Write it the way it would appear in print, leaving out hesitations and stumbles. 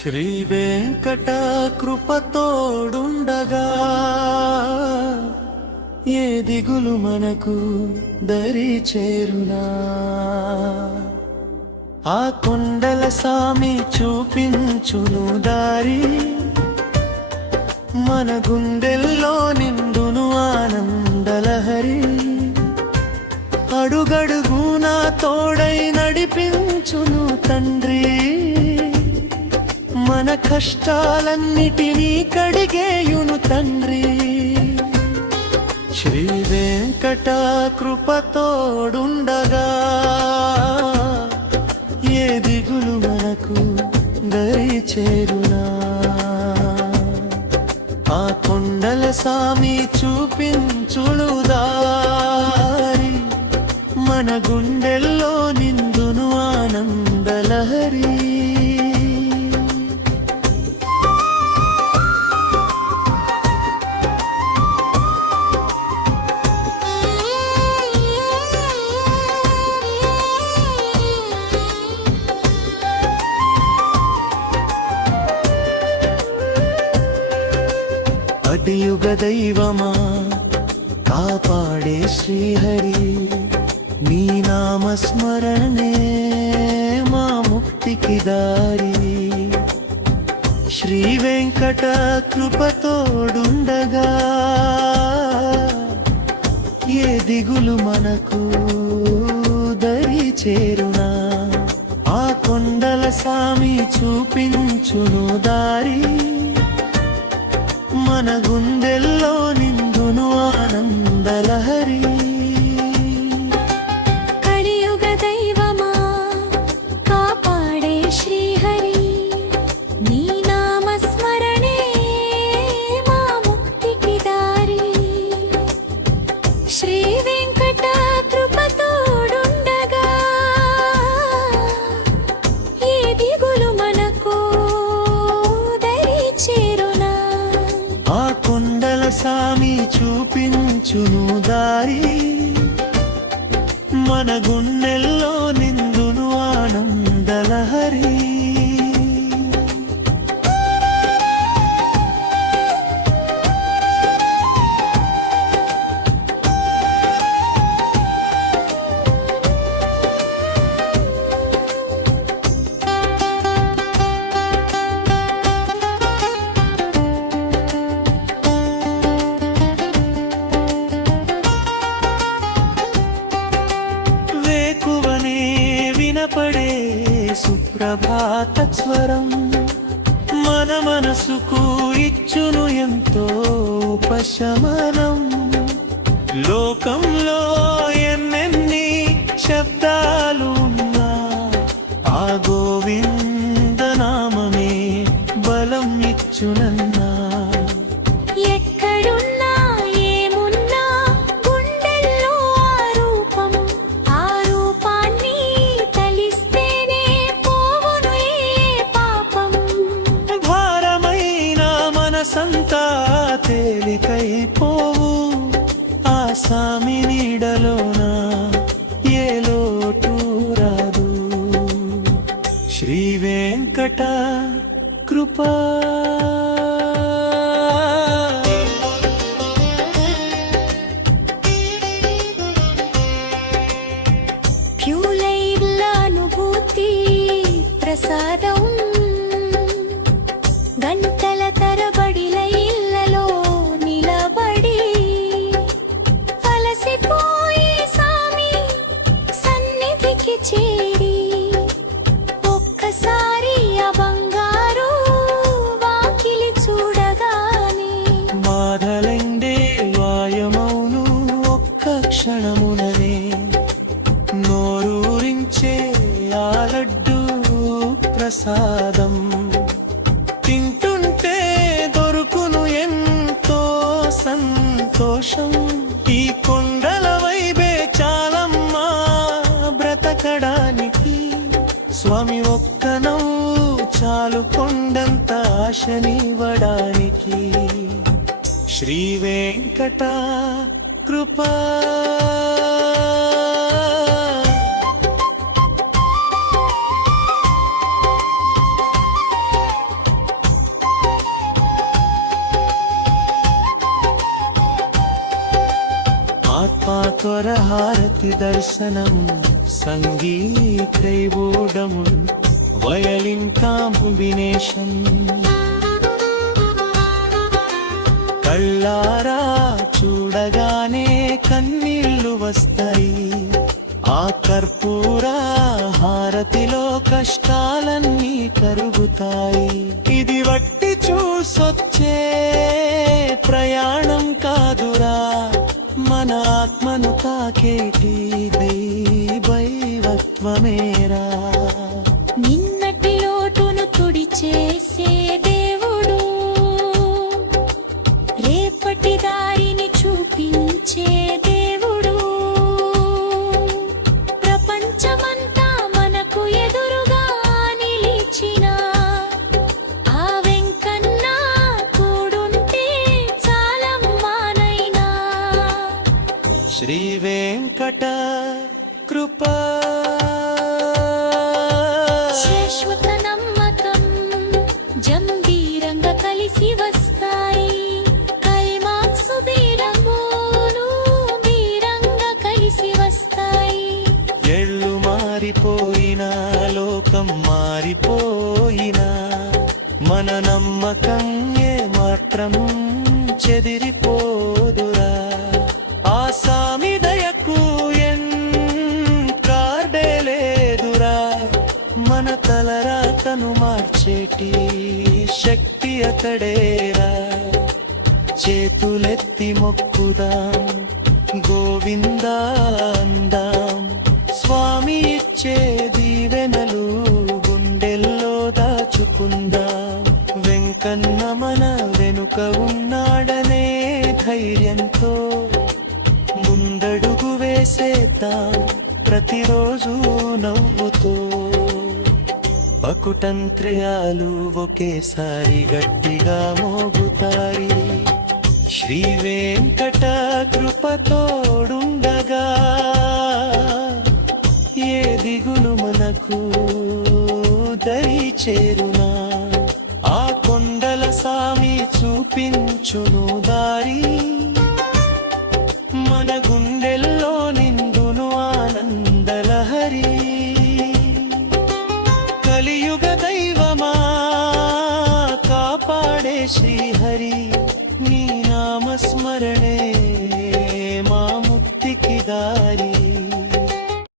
శ్రీ వెంకట కృపతోడుండగా ఏ దిగులు మనకు దరి చేరునా. ఆ కొండల సామి చూపించును దారి, మన గుండెల్లో నిండును ఆనందలహరి. అడుగడుగునా తోడై నడిపించును తండ్రి, మన కష్టాలన్నిటినీ కడిగేయును తండ్రి. శ్రీ వెంకట కృపతోడుండగా ఏ దిగులు మనకు దరి చేరునా. ఆ కొండల సామి చూపించును దారి, మన గుండెల్లో నిందును ఆనందలహరి. అడియుగ దైవమా కాపాడే శ్రీహరి, నీ నామస్మరణే మా ముక్తికి దారి. శ్రీ వెంకట కృపతోడుండగా ఏ దిగులు మనకు దరి చేరునా. ఆ కొండల సామి చూపించును దారి, మన గుండెల్లో నిందును ఆనందలహరి. కలియుగ దైవమా కాపాడే శ్రీహరి, నీ నామస్మరణే మా ముక్తికి దారి. శ్రీ వెంకట కృపతోడుండగా ఏ దిగులు మనకు దరి చేరునా. ఆ కొండల సామి చూపించును దారి, మన గుండెల్లో నిందును ఆనందలహరి. వినపడే సుప్రభాత స్వరం మన మనసుకు ఇచ్చును ఎంతో ఉపశమనం. లోకంలో ఎన్నెన్ని శబ్దాలు ఉన్నా ఆ గోవింద నామమే బలం ఇచ్చునన్నా. సంతా తేలికైపోవు ఆ సామి నీడలోన ఏ లోటు రాదు. శ్రీ వెంకట కృపా. అనుభూతి ప్రసాదం గంటల తరబడి లైళ్లలో నిలబడి అలసిపోయి సామి సన్నిధికి చేరి ఒక్కసారి ఆ బంగారు వాకిలి చూడగానే బాధలండే వాయమౌను ఒక్క క్షణముననే. నోరూరించే ఆ లడ్డు ప్రసాదం తింటుంటే దొరుకును ఎంతో సంతోషం. ఈ కొండల వైబే చాలమ్మా బ్రతకడానికి, స్వామి ఒక్క నవ్వు చాలు కొండంత ఆశనివ్వడానికి. శ్రీ వెంకట కృపా. కాంతి దర్శనం സംഗീതൈവോടമുൾ വയലിൻ കാമ്പുവിനേഷം కళ్ళారా చూడగానే కన్నీళ్లు వస్తాయి ఆ కర్పూర హారతిలో కష్టాలన్నీ కరుగుతాయి ఇది వట్టి చూసొచ్చే ప్రయాణం కాదురా మన ఆత్మను తాకేటి దైవత్వమేరా నిన్నటి లోటును తుడిచేసే దేవుడు రేపటి దారిని చూపించే దేవుడు ప్రపంచమంతా మనకు ఎదురుగా నిలిచిన ఆ వెంకన్న తోడుంటే చాలమ్మానైనా శ్రీ వెంకట కృప శాశ్వత నమ్మకం జంబీరంగా కలిసి వస్తాయి కల్మాక్సు బీరంగోలు బీరంగా కలిసి వస్తాయి ఎళ్ళు మారిపోయినా లోకం మారిపోయినా మన నమ్మకం ఏ మాత్రం చెదిరిపోదురా ఆ సామి దయకు కార్డే లేదురా మన తలరాతను మార్చేటి శక్తి అతడేరా చేతులెత్తి మొక్కుదాం గోవిందా అందాం స్వామి ఇచ్చే దీవెనలు గుండెల్లో దాచుకుందాం వెంకన్న మన వెనుక ఉన్నాడనే ధైర్యంతో ముందడుగు వేసేద్దాం ప్రతిరోజు నవ్వుతో పకుటంత్రయాలు ఒకేసారి గట్టిగా మోగుతాయి శ్రీ వెంకట కృపతోడుండగా ఏ దిగులు మనకు దరి చేరునా ఆ కొండల సామి చూపించును దారి